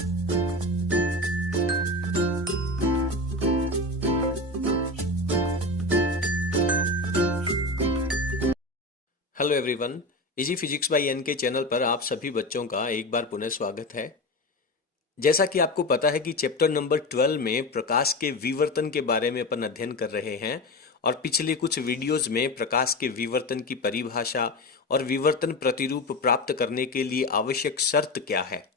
Hello everyone. Easy physics by N K channel पर आप सभी बच्चों का एक बार पुनः स्वागत है। जैसा कि आपको पता है कि चैप्टर नंबर 12 में प्रकाश के विवर्तन के बारे में अपन अध्ययन कर रहे हैं और पिछले कुछ वीडियोस में प्रकाश के विवर्तन की परिभाषा और विवर्तन प्रतिरूप प्राप्त करने के लिए आवश्यक शर्त क्या है,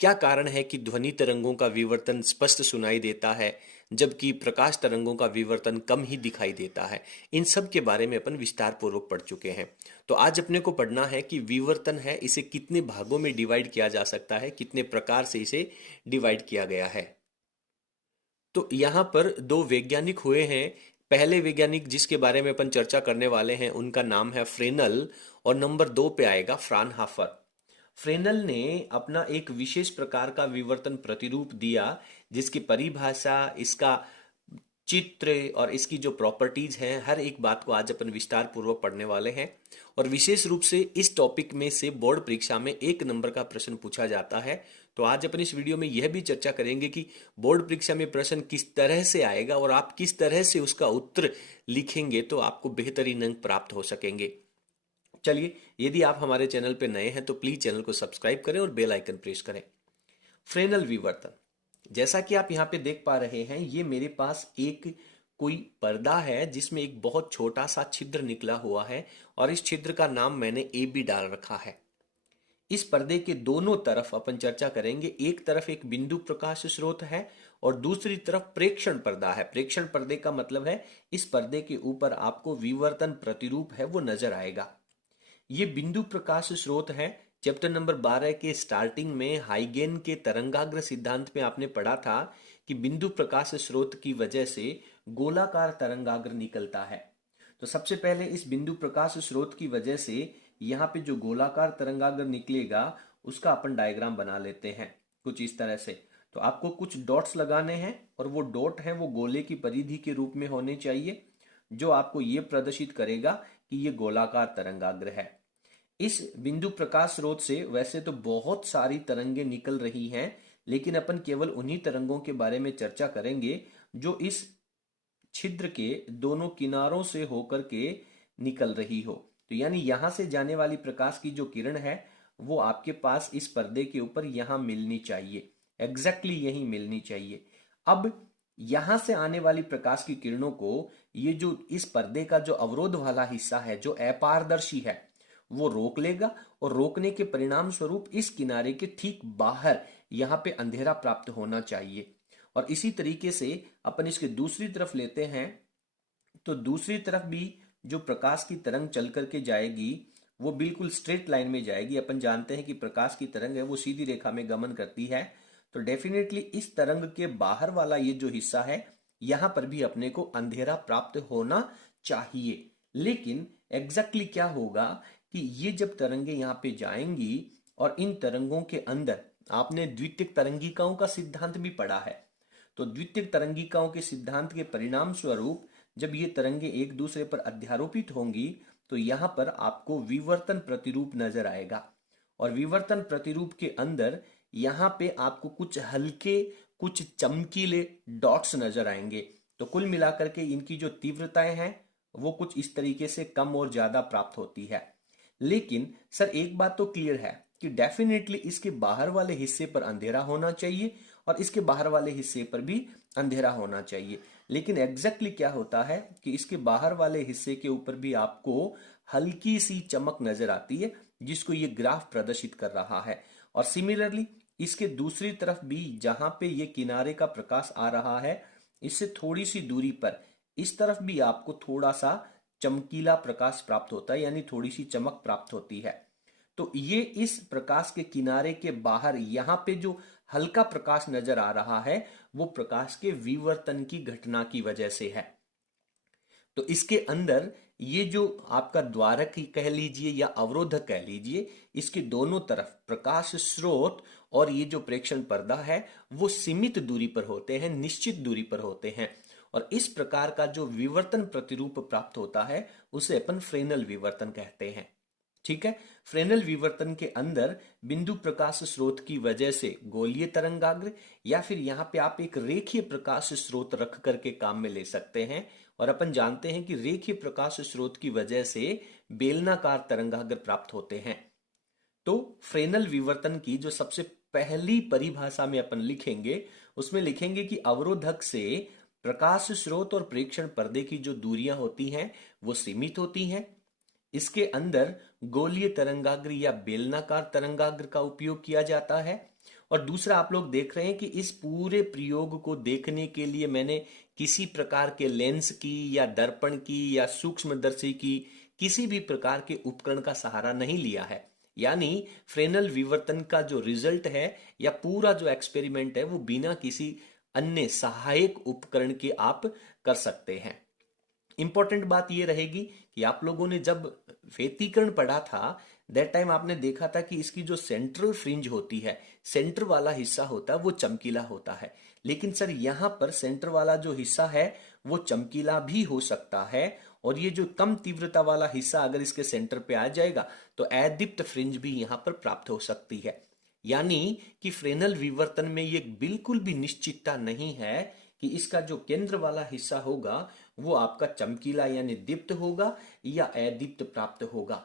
क्या कारण है कि ध्वनि तरंगों का विवर्तन स्पष्ट सुनाई देता है जबकि प्रकाश तरंगों का विवर्तन कम ही दिखाई देता है, इन सब के बारे में अपन विस्तार पूर्वक पढ़ चुके हैं। तो आज अपने को पढ़ना है कि विवर्तन है इसे कितने भागों में डिवाइड किया जा सकता है, कितने प्रकार से इसे डिवाइड किया गया है। तो यहाँ पर दो वैज्ञानिक हुए हैं। पहले वैज्ञानिक जिसके बारे में अपन चर्चा करने वाले हैं उनका नाम है फ्रेनल और नंबर 2 पे आएगा फ्रानहाफर। फ्रेनल ने अपना एक विशेष प्रकार का विवर्तन प्रतिरूप दिया जिसकी परिभाषा, इसका चित्र और इसकी जो प्रॉपर्टीज हैं, हर एक बात को आज अपन विस्तार पूर्वक पढ़ने वाले हैं। और विशेष रूप से इस टॉपिक में से बोर्ड परीक्षा में 1 नंबर का प्रश्न पूछा जाता है। तो आज अपन इस वीडियो में यह भी चर्चा करेंगे कि बोर्ड परीक्षा में प्रश्न किस तरह से आएगा और आप किस तरह से उसका उत्तर लिखेंगे तो आपको बेहतरीन अंक प्राप्त हो सकेंगे। चलिए, यदि आप हमारे चैनल पर नए हैं तो प्लीज चैनल को सब्सक्राइब करें और बेल आइकन प्रेस करें। फ्रेनल विवर्तन, जैसा कि आप यहाँ पे देख पा रहे हैं, ये मेरे पास एक कोई पर्दा है जिसमें एक बहुत छोटा सा छिद्र निकला हुआ है और इस छिद्र का नाम मैंने ए बी डाल रखा है। इस पर्दे के दोनों तरफ अपन चर्चा करेंगे। एक तरफ एक बिंदु प्रकाश स्रोत है और दूसरी तरफ प्रेक्षण पर्दा है। प्रेक्षण पर्दे का मतलब है इस पर्दे के ऊपर आपको विवर्तन प्रतिरूप है वो नजर आएगा। ये बिंदु प्रकाश स्रोत है। चैप्टर नंबर 12 के स्टार्टिंग में हाइगेन के तरंगाग्र सिद्धांत में आपने पढ़ा था कि बिंदु प्रकाश स्रोत की वजह से गोलाकार तरंगाग्र निकलता है। तो सबसे पहले इस बिंदु प्रकाश स्रोत की वजह से यहाँ पे जो गोलाकार तरंगाग्र निकलेगा उसका अपन डायग्राम बना लेते हैं कुछ इस तरह से। तो आपको कुछ डॉट्स लगाने हैं और वो डॉट है वो गोले की परिधि के रूप में होने चाहिए जो आपको ये प्रदर्शित करेगा कि ये गोलाकार तरंगाग्र है। इस बिंदु प्रकाश स्रोत से वैसे तो बहुत सारी तरंगें निकल रही हैं, लेकिन अपन केवल उन्हीं तरंगों के बारे में चर्चा करेंगे जो इस छिद्र के दोनों किनारों से होकर के निकल रही हो। तो यानी यहां से जाने वाली प्रकाश की जो किरण है वो आपके पास इस पर्दे के ऊपर यहां मिलनी चाहिए, एग्जैक्टली यही मिलनी चाहिए। अब यहां से आने वाली प्रकाश की किरणों को ये जो इस पर्दे का जो अवरोध वाला हिस्सा है जो अपारदर्शी है वो रोक लेगा और रोकने के परिणाम स्वरूप इस किनारे के ठीक बाहर यहाँ पे अंधेरा प्राप्त होना चाहिए। और इसी तरीके से अपन इसके दूसरी तरफ लेते हैं तो दूसरी तरफ भी जो प्रकाश की तरंग चल करके जाएगी वो बिल्कुल स्ट्रेट लाइन में जाएगी। अपन जानते हैं कि प्रकाश की तरंग है वो सीधी रेखा में गमन करती है। तो डेफिनेटली इस तरंग के बाहर वाला ये जो हिस्सा है यहां पर भी अपने को अंधेरा प्राप्त होना चाहिए। लेकिन एग्जैक्टली क्या होगा कि ये जब तरंगे यहाँ पे जाएंगी और इन तरंगों के अंदर आपने द्वितीयक तरंगिकाओं का सिद्धांत भी पढ़ा है। तो द्वितीयक तरंगिकाओं के सिद्धांत के परिणाम स्वरूप जब ये तरंगे एक दूसरे पर अध्यारोपित होंगी तो यहाँ पर आपको विवर्तन प्रतिरूप नजर आएगा। और विवर्तन प्रतिरूप के अंदर यहाँ पे आपको कुछ हल्के कुछ चमकीले डॉट्स नजर आएंगे। तो कुल मिलाकर के इनकी जो तीव्रताएं हैं वो कुछ इस तरीके से कम और ज्यादा प्राप्त होती है। लेकिन सर एक बात तो क्लियर है कि डेफिनेटली इसके बाहर वाले हिस्से पर अंधेरा होना चाहिए और इसके बाहर वाले हिस्से पर भी अंधेरा होना चाहिए। लेकिन एग्जैक्टली क्या होता है कि इसके बाहर वाले हिस्से के ऊपर भी आपको हल्की सी चमक नजर आती है जिसको ये ग्राफ प्रदर्शित कर रहा है। और सिमिलरली इसके दूसरी तरफ भी जहां पे ये किनारे का प्रकाश आ रहा है इससे थोड़ी सी दूरी पर इस तरफ भी आपको थोड़ा सा चमकीला प्रकाश प्राप्त होता है, यानी थोड़ी सी चमक प्राप्त होती है। तो ये इस प्रकाश के किनारे के बाहर यहां पे जो हल्का प्रकाश नजर आ रहा है वो प्रकाश के विवर्तन की घटना की वजह से है। तो इसके अंदर ये जो आपका द्वारक कह लीजिए या अवरोधक कह लीजिए, इसके दोनों तरफ प्रकाश स्रोत और ये जो प्रेक्षण पर्दा है वो सीमित दूरी पर होते हैं, निश्चित दूरी पर होते हैं। और इस प्रकार का जो विवर्तन प्रतिरूप प्राप्त होता है उसे अपन फ्रेनल विवर्तन कहते हैं। ठीक है। फ्रेनेल विवर्तन के अंदर बिंदु प्रकाश स्रोत की वजह से गोलीय तरंगाग्र या फिर यहाँ पे आप एक रेखीय प्रकाश स्रोत रख करके काम में ले सकते हैं। और अपन जानते हैं कि रेखीय प्रकाश स्रोत की वजह से बेलनाकार तरंगाग्र प्राप्त होते हैं। तो फ्रेनल विवर्तन की जो सबसे पहली परिभाषा में अपन लिखेंगे, उसमें लिखेंगे कि अवरोधक से प्रकाश स्रोत और प्रेक्षण पर्दे की जो दूरियां होती हैं वो सीमित होती हैं। इसके अंदर गोलीय तरंगाग्र या बेलनाकार तरंगाग्र का उपयोग किया जाता है। और दूसरा, आप लोग देख रहे हैं कि इस पूरे प्रयोग को देखने के लिए मैंने किसी प्रकार के लेंस की या दर्पण की या सूक्ष्मदर्शी की किसी भी प्रकार के उपकरण का सहारा नहीं लिया है। यानी फ्रेनल विवर्तन का जो रिजल्ट है या पूरा जो एक्सपेरिमेंट है वो बिना किसी अन्य सहायक उपकरण के आप कर सकते हैं। इंपॉर्टेंट बात यह रहेगी कि आप लोगों ने जब व्यतिकरण पढ़ा था, दैट टाइम आपने देखा था कि इसकी जो सेंट्रल फ्रिंज होती है, सेंटर वाला हिस्सा होता है वो चमकीला होता है। लेकिन सर यहां पर सेंटर वाला जो हिस्सा है वो चमकीला भी हो सकता है, और ये जो कम तीव्रता वाला हिस्सा अगर इसके सेंटर पे आ जाएगा तो अदीप्त फ्रिंज भी यहां पर प्राप्त हो सकती है। यानी कि फ्रेनल विवर्तन में ये बिल्कुल भी निश्चितता नहीं है कि इसका जो केंद्र वाला हिस्सा होगा वो आपका चमकीला यानी दीप्त होगा या अदीप्त प्राप्त होगा।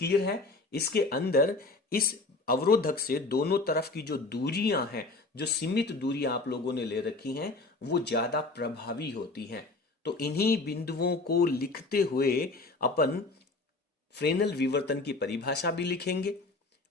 क्लियर है। इसके अंदर इस अवरोधक से दोनों तरफ की जो दूरियां हैं, जो सीमित दूरियां आप लोगों ने ले रखी हैं, वो ज्यादा प्रभावी होती हैं। तो इन्हीं बिंदुओं को लिखते हुए अपन फ्रेनल विवर्तन की परिभाषा भी लिखेंगे।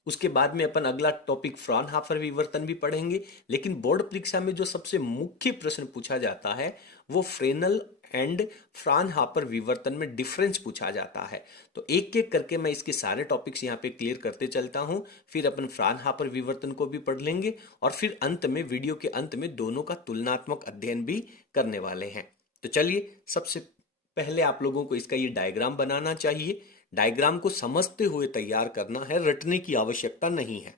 उसके बाद में अपन अगला टॉपिक फ्रॉनहाफर विवर्तन भी पढ़ेंगे। लेकिन बोर्ड परीक्षा में जो सबसे मुख्य प्रश्न पूछा जाता है वो फ्रेनल एंड फ्रॉनहाफर विवर्तन में डिफरेंस पूछा जाता है। तो एक एक करके मैं इसके सारे टॉपिक्स यहाँ पे क्लियर करते चलता हूँ। फिर अपन फ्रॉनहाफर विवर्तन को भी पढ़ लेंगे और फिर अंत में, वीडियो के अंत में, दोनों का तुलनात्मक अध्ययन भी करने वाले हैं। तो चलिए, सबसे पहले आप लोगों को इसका ये डायग्राम बनाना चाहिए। डायग्राम को समझते हुए तैयार करना है, रटने की आवश्यकता नहीं है।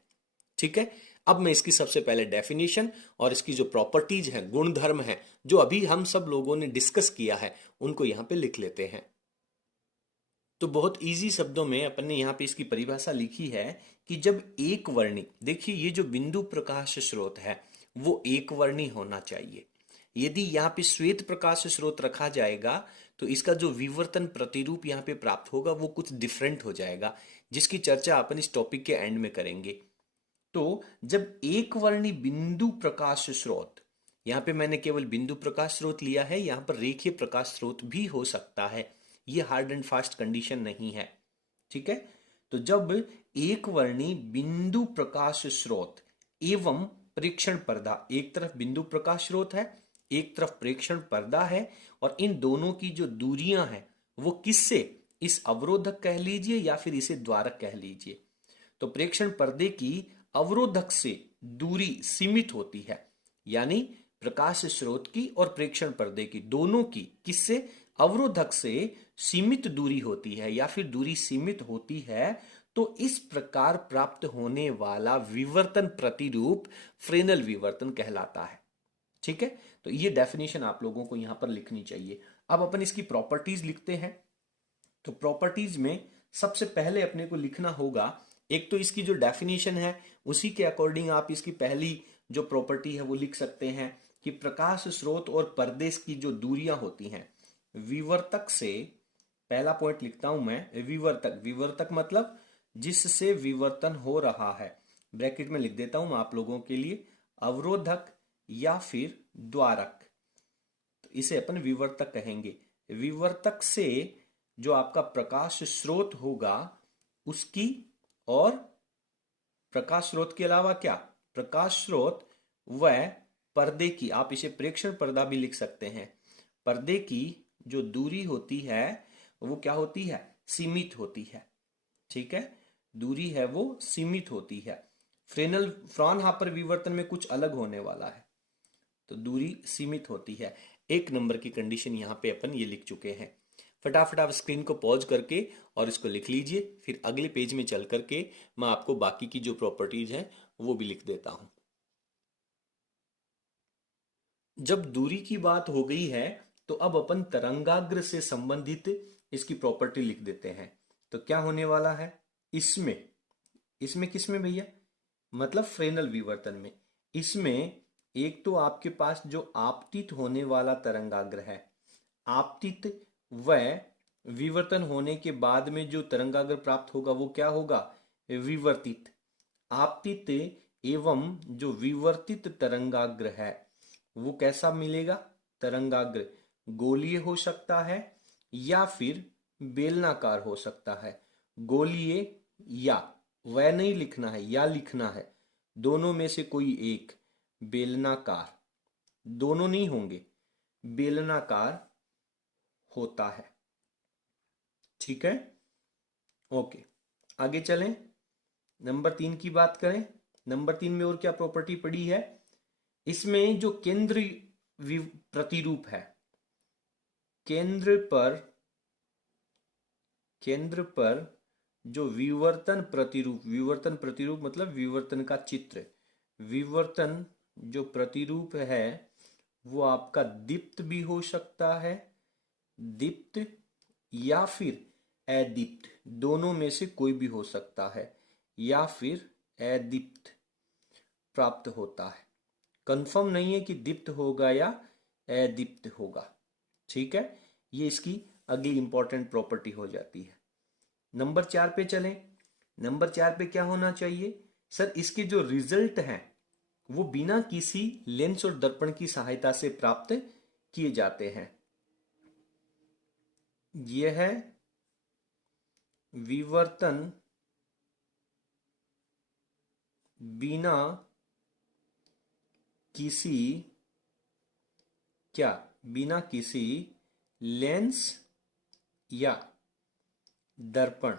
ठीक है। अब मैं इसकी सबसे पहले डेफिनेशन और इसकी जो प्रॉपर्टीज हैं, गुणधर्म हैं, जो अभी हम सब लोगों ने डिस्कस किया है, उनको यहां पे लिख लेते हैं। तो बहुत इजी शब्दों में अपन ने यहाँ पे इसकी परिभाषा लिखी है कि जब एक वर्णी, देखिए ये जो बिंदु प्रकाश स्रोत है वो एक वर्णी होना चाहिए। यदि यहाँ पे श्वेत प्रकाश स्रोत रखा जाएगा तो इसका जो विवर्तन प्रतिरूप यहाँ पे प्राप्त होगा वो कुछ डिफरेंट हो जाएगा, जिसकी चर्चा अपन इस टॉपिक के एंड में करेंगे। तो जब एक वर्णी बिंदु प्रकाश स्रोत, यहाँ पे मैंने केवल बिंदु प्रकाश स्रोत लिया है, यहाँ पर रेखीय प्रकाश स्रोत भी हो सकता है, ये हार्ड एंड फास्ट कंडीशन नहीं है। ठीक है। तो जब एक वर्णी बिंदु प्रकाश स्रोत एवं प्रेक्षण पर्दा, एक तरफ बिंदु प्रकाश स्रोत है, एक तरफ प्रेक्षण पर्दा है, और इन दोनों की जो दूरियां हैं वो किससे, इस अवरोधक कह लीजिए या फिर इसे द्वारक कह लीजिए। तो प्रेक्षण पर्दे की अवरोधक से दूरी सीमित होती है, यानी प्रकाश स्रोत की और प्रेक्षण पर्दे की दोनों की किससे, अवरोधक से सीमित दूरी होती है या फिर दूरी सीमित होती है। तो इस प्रकार प्राप्त होने वाला विवर्तन प्रतिरूप फ्रेनल विवर्तन कहलाता है। ठीक है। तो ये डेफिनेशन आप लोगों को यहां पर लिखनी चाहिए। अब अपन इसकी प्रॉपर्टीज लिखते हैं। तो प्रॉपर्टीज में सबसे पहले अपने को लिखना होगा, एक तो इसकी जो डेफिनेशन है उसी के अकॉर्डिंग आप इसकी पहली जो प्रॉपर्टी है वो लिख सकते हैं कि प्रकाश स्रोत और पर्दे की जो दूरियां होती हैं, विवर्तक से, पहला पॉइंट लिखता हूं मैं, विवर्तक, विवर्तक मतलब जिससे विवर्तन हो रहा है, ब्रैकेट में लिख देता हूं मैं आप लोगों के लिए, अवरोधक या फिर द्वारक, तो इसे अपन विवर्तक कहेंगे। विवर्तक से जो आपका प्रकाश स्रोत होगा उसकी, और प्रकाश स्रोत के अलावा क्या, प्रकाश स्रोत व पर्दे की, आप इसे प्रेक्षण पर्दा भी लिख सकते हैं, पर्दे की जो दूरी होती है वो क्या होती है, सीमित होती है। ठीक है। दूरी है वो सीमित होती है। फ्रॉनहाफर विवर्तन में कुछ अलग होने वाला है, तो दूरी सीमित होती है। एक नंबर की कंडीशन यहां पे अपन ये लिख चुके हैं। फटाफट आप स्क्रीन को पॉज करके और इसको लिख लीजिए, फिर अगले पेज में चल करके मैं आपको बाकी की जो प्रॉपर्टीज हैं वो भी लिख देता हूं। जब दूरी की बात हो गई है तो अब अपन तरंगाग्र से संबंधित इसकी प्रॉपर्टी लिख देते हैं। तो क्या होने वाला है, इसमें इसमें किसमें भैया, मतलब फ्रेनल विवर्तन में। इसमें एक तो आपके पास जो आपतित होने वाला तरंगाग्र है, आपतित व विवर्तन होने के बाद में जो तरंगाग्र प्राप्त होगा वो क्या होगा, विवर्तित। आपतित एवं जो विवर्तित तरंगाग्र है वो कैसा मिलेगा, तरंगाग्र गोलीय हो सकता है या फिर बेलनाकार हो सकता है। गोलीय या, वह नहीं लिखना है, या लिखना है, दोनों में से कोई एक। बेलनाकार, दोनों नहीं होंगे, बेलनाकार होता है। ठीक है, ओके, आगे चलें। नंबर 3 की बात करें। नंबर 3 में और क्या प्रॉपर्टी पड़ी है, इसमें जो केंद्र प्रतिरूप है, केंद्र पर जो विवर्तन प्रतिरूप, विवर्तन प्रतिरूप मतलब विवर्तन का चित्र, विवर्तन जो प्रतिरूप है वो आपका दीप्त भी हो सकता है, दीप्त या फिर अदीप्त, दोनों में से कोई भी हो सकता है, या फिर अदीप्त प्राप्त होता है। कंफर्म नहीं है कि दीप्त होगा या अदीप्त होगा। ठीक है, ये इसकी अगली इंपॉर्टेंट प्रॉपर्टी हो जाती है। नंबर 4 पे चलें। नंबर 4 पे क्या होना चाहिए सर, इसके जो रिजल्ट हैं वो बिना किसी लेंस और दर्पण की सहायता से प्राप्त किए जाते हैं। यह है विवर्तन बिना किसी, क्या, बिना किसी लेंस या दर्पण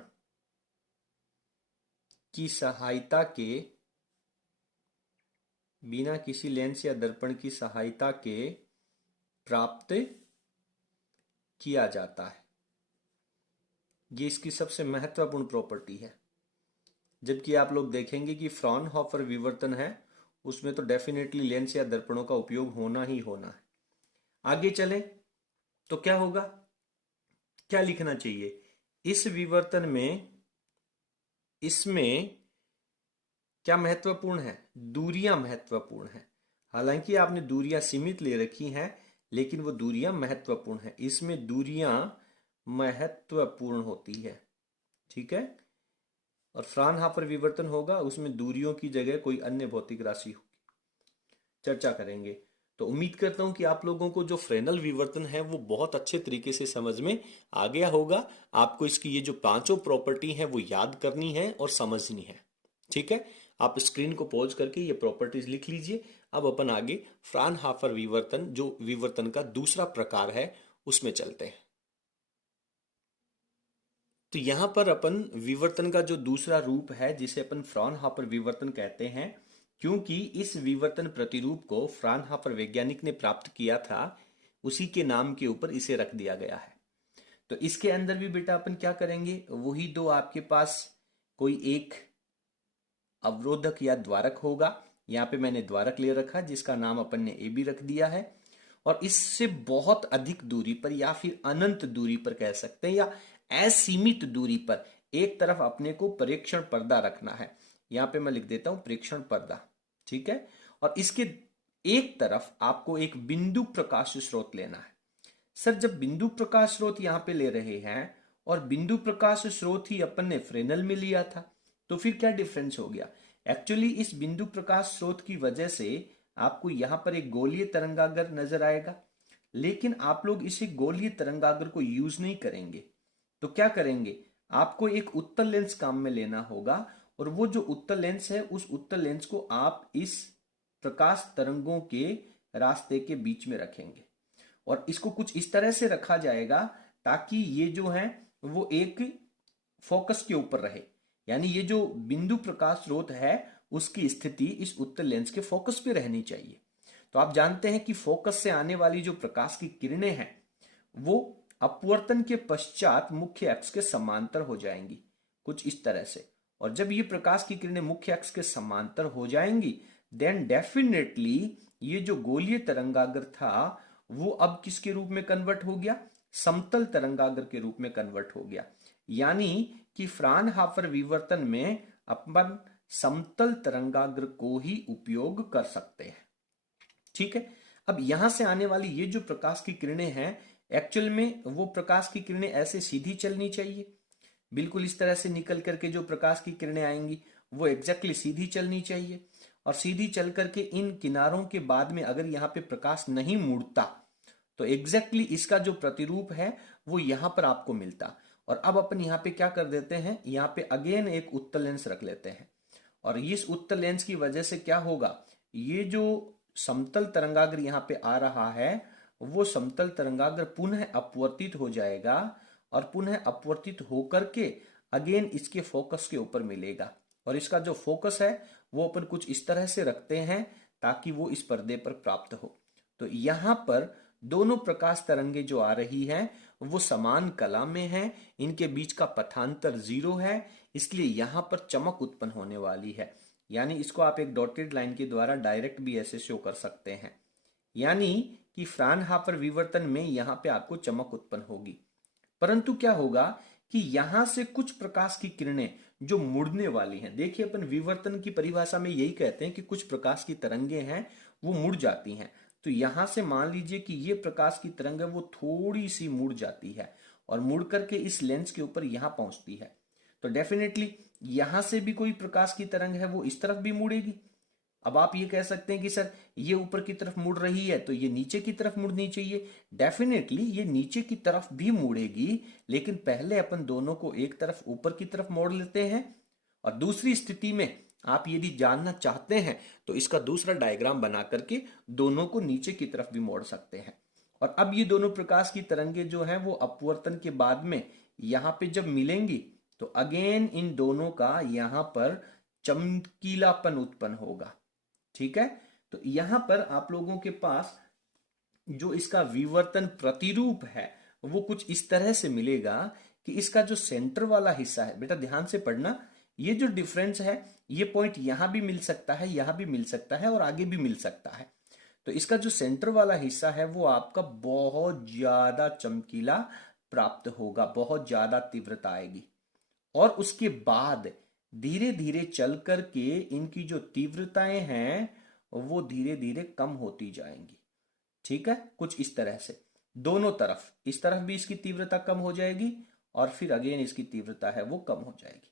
की सहायता के, बिना किसी लेंस या दर्पण की सहायता के प्राप्त किया जाता है। ये इसकी सबसे महत्वपूर्ण प्रॉपर्टी है। जबकि आप लोग देखेंगे कि फ्रॉनहोफर विवर्तन है उसमें तो डेफिनेटली लेंस या दर्पणों का उपयोग होना ही होना है। आगे चलें तो क्या होगा, क्या लिखना चाहिए इस विवर्तन में, इसमें क्या महत्वपूर्ण है, दूरियां महत्वपूर्ण है। हालांकि आपने दूरियां सीमित ले रखी हैं लेकिन वो दूरियां महत्वपूर्ण है, इसमें दूरियां महत्वपूर्ण होती है। ठीक है, और फ्राउनहोफर विवर्तन होगा उसमें दूरियों की जगह कोई अन्य भौतिक राशि होगी, चर्चा करेंगे। तो उम्मीद करता हूं कि आप लोगों को जो फ्रेनल विवर्तन है वो बहुत अच्छे तरीके से समझ में आ गया होगा। आपको इसकी ये जो पांचों प्रॉपर्टी है वो याद करनी है और समझनी है। ठीक है, आप स्क्रीन को पॉज करके ये प्रॉपर्टीज लिख लीजिए। अब अपन आगे फ्राउनहोफर विवर्तन, जो विवर्तन का दूसरा प्रकार है, उसमें चलते हैं। तो यहां पर अपन विवर्तन का जो दूसरा रूप है जिसे अपन फ्रॉनहोफर विवर्तन कहते हैं, क्योंकि इस विवर्तन प्रतिरूप को फ्रॉनहोफर वैज्ञानिक ने प्राप्त किया था, उसी के नाम के ऊपर इसे रख दिया गया है। तो इसके अंदर भी बेटा अपन क्या करेंगे, वही दो आपके पास कोई एक अवरोधक या द्वारक होगा। यहाँ पे मैंने द्वारक ले रखा जिसका नाम अपन ने ए बी रख दिया है, और इससे बहुत अधिक दूरी पर या फिर अनंत दूरी पर कह सकते हैं, या असीमित दूरी पर एक तरफ अपने को प्रेक्षण पर्दा रखना है। यहां पे मैं लिख देता हूं प्रेक्षण पर्दा। ठीक है, और इसके एक तरफ आपको एक बिंदु प्रकाश स्रोत लेना है। सर जब बिंदु प्रकाश स्रोत यहां पे ले रहे हैं और बिंदु प्रकाश स्रोत ही अपन ने फ्रेनल में लिया था, तो फिर क्या डिफरेंस हो गया। एक्चुअली इस बिंदु प्रकाश स्रोत की वजह से आपको यहां पर एक गोलीय तरंगाग्र नजर आएगा, लेकिन आप लोग इसे गोलीय तरंगाग्र को यूज नहीं करेंगे। तो क्या करेंगे, आपको एक उत्तल लेंस काम में लेना होगा, और वो जो उत्तल लेंस है उस उत्तल लेंस को आप इस प्रकाश तरंगों के रास्ते के बीच में रखेंगे, और इसको कुछ इस तरह से रखा जाएगा ताकि ये जो है वो एक फोकस के ऊपर रहे। यानी ये जो बिंदु प्रकाश स्रोत है उसकी स्थिति इस उत्तल लेंस के फोकस पे रहनी चाहिए। तो आप जानते हैं कि फोकस से आने वाली जो प्रकाश की किरणें हैं वो अपवर्तन के पश्चात मुख्य अक्ष के समांतर हो जाएंगी, कुछ इस तरह से। और जब ये प्रकाश की किरणें मुख्य अक्ष के समांतर हो जाएंगी, देन डेफिनेटली ये जो गोलीय तरंगाग्र था वो अब किसके रूप में कन्वर्ट हो गया, समतल तरंगाग्र के रूप में कन्वर्ट हो गया। यानी कि फ्राउनहोफर विवर्तन में अपन समतल तरंगाग्र को ही उपयोग कर सकते हैं। ठीक है। अब यहां से आने वाली ये जो प्रकाश की किरणें हैं, एक्चुअल में वो प्रकाश की किरणें ऐसे सीधी चलनी चाहिए, बिल्कुल इस तरह से निकल करके जो प्रकाश की किरणें आएंगी वो एग्जैक्टली सीधी चलनी चाहिए। और सीधी चल करके इन किनारों के बाद में अगर यहाँ पे प्रकाश नहीं मुड़ता तो एग्जैक्टली इसका जो प्रतिरूप है वो यहां पर आपको मिलता। और अब अपन यहाँ पे क्या कर देते हैं, यहाँ पे अगेन एक उत्तल लेंस रख लेते हैं। और इस उत्तल लेंस की वजह से क्या होगा, ये जो समतल तरंगाग्र यहाँ पे आ रहा है वो समतल तरंगाग्र पुनः अपवर्तित हो जाएगा और पुनः अपवर्तित होकर के अगेन इसके फोकस के ऊपर मिलेगा। और इसका जो फोकस है वो अपन कुछ इस तरह से रखते हैं ताकि वो इस पर्दे पर प्राप्त हो। तो यहां पर दोनों प्रकाश तरंगे जो आ रही हैं वो समान कला में हैं, इनके बीच का पथांतर 0 है, इसलिए यहां पर चमक उत्पन्न होने वाली है। यानी इसको आप एक डॉटेड लाइन के द्वारा डायरेक्ट भी ऐसे शो कर सकते हैं। यानी कि फ्राउनहोफर विवर्तन में यहां पे आपको चमक उत्पन्न होगी। परंतु क्या होगा कि यहां से कुछ प्रकाश की किरणें जो मुड़ने वाली हैं, देखिए अपन विवर्तन की परिभाषा में यही कहते हैं कि कुछ प्रकाश की तरंगे हैं वो मुड़ जाती हैं। तो यहां से मान लीजिए कि ये प्रकाश की तरंग है वो थोड़ी सी मुड़ जाती है और मुड़ करके इस लेंस के ऊपर यहां पहुंचती है। तो डेफिनेटली यहां से भी कोई प्रकाश की तरंग है वो इस तरफ भी मुड़ेगी। अब आप ये कह सकते हैं कि सर ये ऊपर की तरफ मुड़ रही है तो ये नीचे की तरफ मुड़नी चाहिए। डेफिनेटली ये नीचे की तरफ भी मुड़ेगी, लेकिन पहले अपन दोनों को एक तरफ ऊपर की तरफ मोड़ लेते हैं। और दूसरी स्थिति में आप यदि जानना चाहते हैं तो इसका दूसरा डायग्राम बना करके दोनों को नीचे की तरफ भी मोड़ सकते हैं। और अब ये दोनों प्रकाश की तरंगे जो हैं वो अपवर्तन के बाद में यहां पे जब मिलेंगी तो अगेन इन दोनों का यहां पर चमकीलापन उत्पन्न होगा। ठीक है। तो यहां पर आप लोगों के पास जो इसका विवर्तन प्रतिरूप है वो कुछ इस तरह से मिलेगा कि इसका जो सेंटर वाला हिस्सा है, बेटा ध्यान से पढ़ना, ये जो डिफरेंस है ये पॉइंट यहां भी मिल सकता है, यहां भी मिल सकता है और आगे भी मिल सकता है। तो इसका जो सेंटर वाला हिस्सा है वो आपका बहुत ज्यादा चमकीला प्राप्त होगा, बहुत ज्यादा तीव्रता आएगी। और उसके बाद धीरे धीरे चल करके इनकी जो तीव्रताएं हैं वो धीरे धीरे कम होती जाएंगी। ठीक है, कुछ इस तरह से दोनों तरफ, इस तरफ भी इसकी तीव्रता कम हो जाएगी और फिर अगेन इसकी तीव्रता है वो कम हो जाएगी।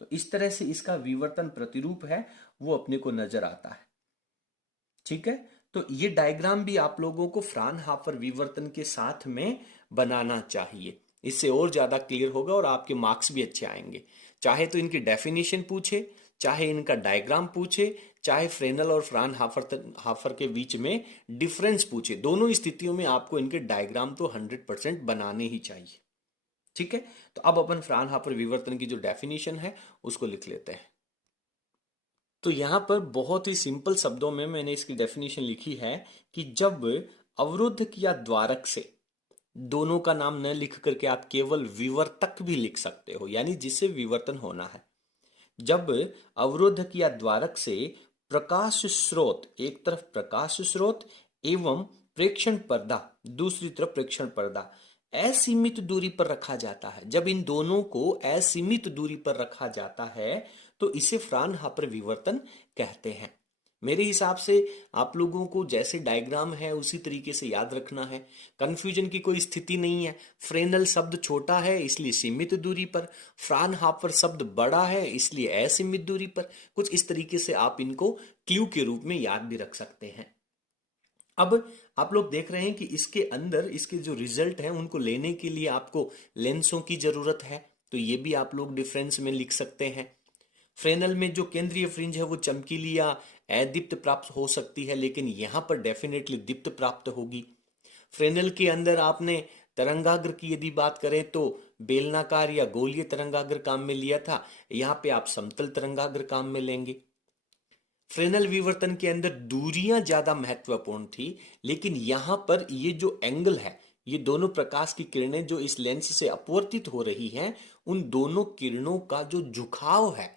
तो इस तरह से इसका विवर्तन प्रतिरूप है वो अपने को नजर आता है। ठीक है। तो ये डायग्राम भी आप लोगों को फ्राउनहोफर विवर्तन के साथ में बनाना चाहिए, इससे और ज्यादा क्लियर होगा और आपके मार्क्स भी अच्छे आएंगे। चाहे तो इनकी डेफिनेशन पूछे, चाहे इनका डायग्राम पूछे, चाहे फ्रेनल और फ्राउनहोफर के बीच में डिफरेंस पूछे, दोनों स्थितियों में आपको इनके डायग्राम तो 100% बनाने ही चाहिए। ठीक है। तो अब अपन फ्राउनहोफर विवर्तन की जो डेफिनेशन है उसको लिख लेते हैं। तो यहां पर बहुत ही सिंपल शब्दों में मैंने इसकी डेफिनेशन लिखी है कि जब अवरोधक या द्वारक से, दोनों का नाम न लिख करके आप केवल विवर्तक भी लिख सकते हो, यानी जिससे विवर्तन होना है। जब अवरोधक या द्वारक से प्रकाश स्रोत, एक तरफ प्रकाश स्रोत एवं प्रेक्षण पर्दा, दूसरी तरफ प्रेक्षण पर्दा असीमित दूरी पर रखा जाता है, जब इन दोनों को असीमित दूरी पर रखा जाता है तो इसे फ्राउनहोफर विवर्तन कहते हैं। मेरे हिसाब से आप लोगों को जैसे डायग्राम है उसी तरीके से याद रखना है, कंफ्यूजन की कोई स्थिति नहीं है। फ्रेनल शब्द छोटा है इसलिए सीमित दूरी पर, फ्राउनहोफर शब्द बड़ा है इसलिए असीमित दूरी पर। कुछ इस तरीके से आप इनको क्लू के रूप में याद भी रख सकते हैं। अब आप लोग देख रहे हैं कि इसके अंदर इसके जो रिजल्ट हैं उनको लेने के लिए आपको लेंसों की जरूरत है, तो ये भी आप लोग डिफरेंस में लिख सकते हैं। फ्रेनल में जो केंद्रीय फ्रिंज है वो चमकीली या अदीप्त प्राप्त हो सकती है, लेकिन यहां पर डेफिनेटली दीप्त प्राप्त होगी। फ्रेनल के अंदर आपने तरंगाग्र की यदि बात करें तो बेलनाकार या गोलीय तरंगाग्र काम में लिया था, यहां पे आप समतल तरंगाग्र काम में लेंगे। फ्रेनल विवर्तन के अंदर दूरियां ज्यादा महत्वपूर्ण थी, लेकिन यहां पर ये जो एंगल है, ये दोनों प्रकाश की किरणें जो इस लेंस से अपवर्तित हो रही हैं, उन दोनों किरणों का जो झुकाव है,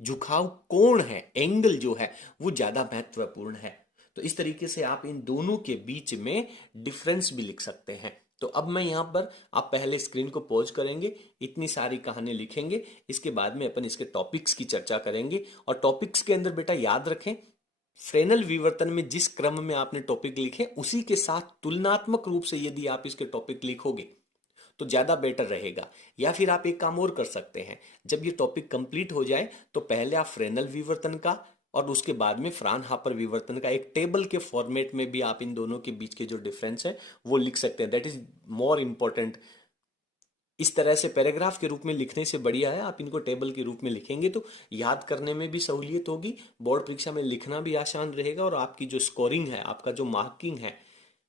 झुकाव कोण है, एंगल जो है वो ज्यादा महत्वपूर्ण है। तो इस तरीके से आप इन दोनों के बीच में डिफरेंस भी लिख सकते हैं। तो अब मैं यहाँ पर, आप पहले स्क्रीन को पॉज करेंगे, इतनी सारी कहानी लिखेंगे, इसके बाद में अपन इसके टॉपिक्स की चर्चा करेंगे। और टॉपिक्स के अंदर बेटा याद रखें, फ्रेनल विवर्तन में जिस क्रम में आपने टॉपिक लिखे उसी के साथ तुलनात्मक रूप से यदि आप इसके टॉपिक लिखोगे तो ज्यादा बेटर रहेगा। या फिर आप एक काम और कर सकते हैं, जब ये टॉपिक कंप्लीट हो जाए तो पहले आप फ्रेनल विवर्तन का और उसके बाद में फ्रानहाफर विवर्तन का एक टेबल के फॉर्मेट में भी आप इन दोनों के बीच के जो डिफरेंस है वो लिख सकते हैं। That is more important. इस तरह से पैराग्राफ के रूप में लिखने से बढ़िया है आप इनको टेबल के रूप में लिखेंगे तो याद करने में भी सहूलियत होगी, बोर्ड परीक्षा में लिखना भी आसान रहेगा और आपकी जो स्कोरिंग है, आपका जो मार्किंग है,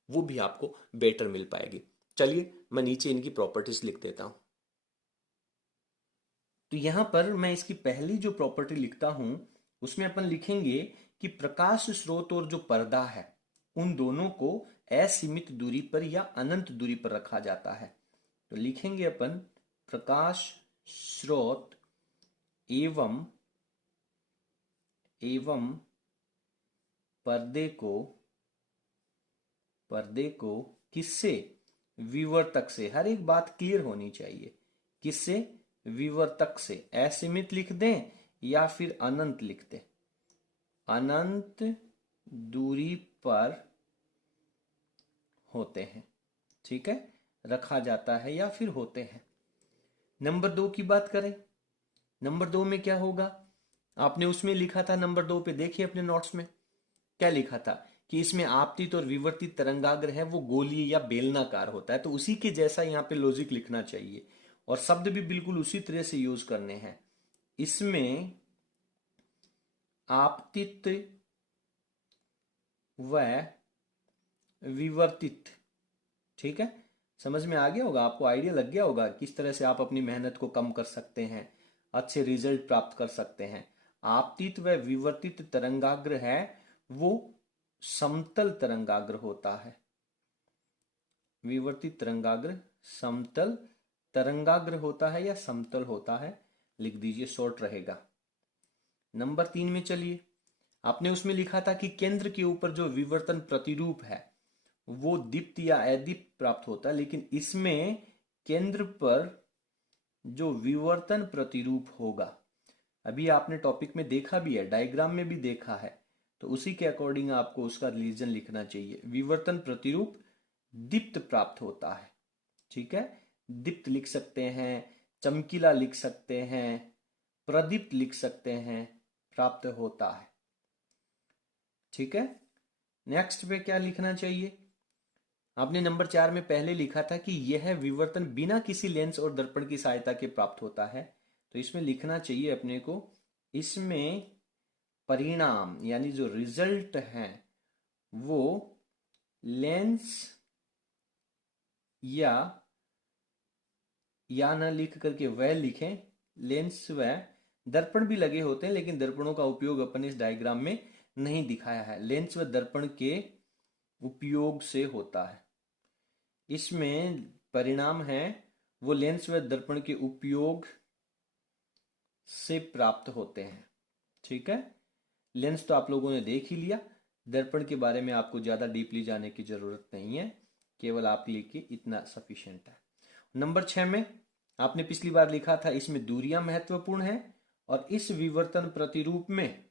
वो भी आपको बेटर मिल पाएगी। चलिए मैं नीचे इनकी प्रॉपर्टीज लिख देता हूं। तो यहां पर मैं इसकी पहली जो प्रॉपर्टी लिखता हूं उसमें अपन लिखेंगे कि प्रकाश स्रोत और जो पर्दा है उन दोनों को असीमित दूरी पर या अनंत दूरी पर रखा जाता है। तो लिखेंगे अपन प्रकाश स्रोत एवं पर्दे को किससे, विवर्तक से। हर एक बात क्लियर होनी चाहिए, किससे, विवर्तक से। असीमित लिख दें या फिर अनंत लिख दें, अनंत दूरी पर होते हैं, ठीक है, रखा जाता है या फिर होते हैं। नंबर 2 की बात करें, नंबर 2 में क्या होगा, आपने उसमें लिखा था नंबर 2 पे, देखिए अपने नोट्स में क्या लिखा था कि इसमें आपतित और विवर्तित तरंगाग्र है वो गोलीय या बेलनाकार होता है। तो उसी के जैसा यहाँ पे लॉजिक लिखना चाहिए और शब्द भी बिल्कुल उसी तरह से यूज करने हैं। इसमें आपतित व विवर्तित, ठीक है, समझ में आ गया होगा, आपको आइडिया लग गया होगा किस तरह से आप अपनी मेहनत को कम कर सकते हैं, अच्छे रिजल्ट प्राप्त कर सकते हैं। आपतित व विवर्तित तरंगाग्र है वो समतल तरंगाग्र होता है। विवर्तित तरंगाग्र समतल तरंगाग्र होता है या समतल होता है, लिख दीजिए, शॉर्ट रहेगा। नंबर 3 में चलिए, आपने उसमें लिखा था कि केंद्र के ऊपर जो विवर्तन प्रतिरूप है वो दीप्त या अदीप्त प्राप्त होता है, लेकिन इसमें केंद्र पर जो विवर्तन प्रतिरूप होगा, अभी आपने टॉपिक में देखा भी है, डायग्राम में भी देखा है, तो उसी के अकॉर्डिंग आपको उसका रीजन लिखना चाहिए। विवर्तन प्रतिरूप दीप्त प्राप्त होता है, ठीक है, दीप्त लिख सकते हैं, चमकीला लिख सकते हैं, प्रदीप्त लिख सकते हैं, प्राप्त होता है, ठीक है। नेक्स्ट पे क्या लिखना चाहिए, आपने नंबर 4 में पहले लिखा था कि यह विवर्तन बिना किसी लेंस और दर्पण की सहायता के प्राप्त होता है। तो इसमें लिखना चाहिए अपने को, इसमें परिणाम यानी जो रिजल्ट है वो लेंस या न लिख करके वह लिखें, लेंस व दर्पण भी लगे होते हैं लेकिन दर्पणों का उपयोग अपन इस डायग्राम में नहीं दिखाया है, लेंस व दर्पण के उपयोग से होता है। इसमें परिणाम है वो लेंस व दर्पण के उपयोग से प्राप्त होते हैं, ठीक है। लेंस तो आप लोगों ने देख ही लिया, दर्पण के बारे में आपको ज्यादा डीपली जाने की जरूरत नहीं है, केवल आप लिखिए इतना सफिशिएंट है। नंबर 6 में आपने पिछली बार लिखा था इसमें दूरियां महत्वपूर्ण है और इस विवर्तन प्रतिरूप में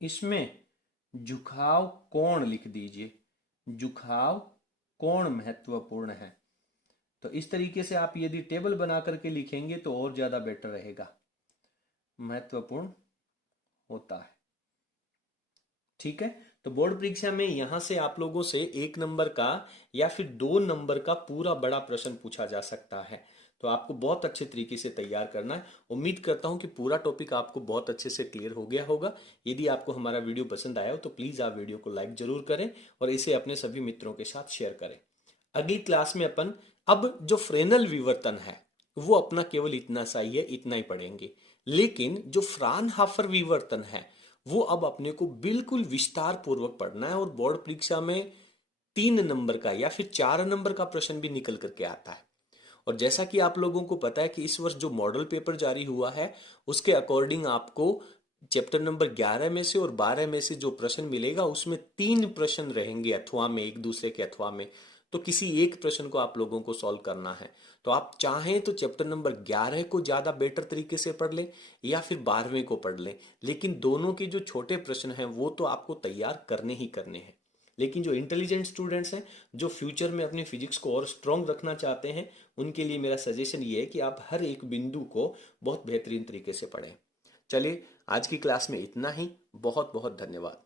इसमें झुकाव कोण लिख दीजिए, झुकाव कोण महत्वपूर्ण है। तो इस तरीके से आप यदि टेबल बना करके लिखेंगे तो और ज्यादा बेटर रहेगा, महत्वपूर्ण होता है, ठीक है। तो बोर्ड परीक्षा में यहां से आप लोगों से 1 नंबर का या फिर 2 नंबर का पूरा बड़ा प्रश्न पूछा जा सकता है, तो आपको बहुत अच्छे तरीके से तैयार करना है। उम्मीद करता हूं कि पूरा टॉपिक आपको बहुत अच्छे से क्लियर हो गया होगा। यदि आपको हमारा वीडियो पसंद आया हो तो प्लीज आप वीडियो को लाइक जरूर करें और इसे अपने सभी मित्रों के साथ शेयर करें। अगली क्लास में अपन अब जो फ्रेनल विवर्तन है वो अपना केवल इतना सा ही है, इतना ही पढ़ेंगे, लेकिन जो फ्रानहाफर विवर्तन है वो अब अपने को बिल्कुल विस्तार पूर्वक पढ़ना है और बोर्ड परीक्षा में 3 नंबर का या फिर 4 नंबर का प्रश्न भी निकल करके आता है। और जैसा कि आप लोगों को पता है कि इस वर्ष जो मॉडल पेपर जारी हुआ है उसके अकॉर्डिंग आपको चैप्टर नंबर 11 में से और 12 में से जो प्रश्न मिलेगा उसमें 3 प्रश्न रहेंगे अथवा में, एक दूसरे के अथवा में। तो किसी एक प्रश्न को आप लोगों को सॉल्व करना है। तो आप चाहें तो चैप्टर नंबर 11 को ज़्यादा बेटर तरीके से पढ़ लें या फिर 12वें को पढ़ लें, लेकिन दोनों के जो छोटे प्रश्न हैं वो तो आपको तैयार करने ही करने हैं। लेकिन जो इंटेलिजेंट स्टूडेंट्स हैं, जो फ्यूचर में अपनी फिजिक्स को और स्ट्रॉन्ग रखना चाहते हैं, उनके लिए मेरा सजेशन ये है कि आप हर एक बिंदु को बहुत बेहतरीन तरीके से पढ़ें। चलिए, आज की क्लास में इतना ही। बहुत बहुत धन्यवाद।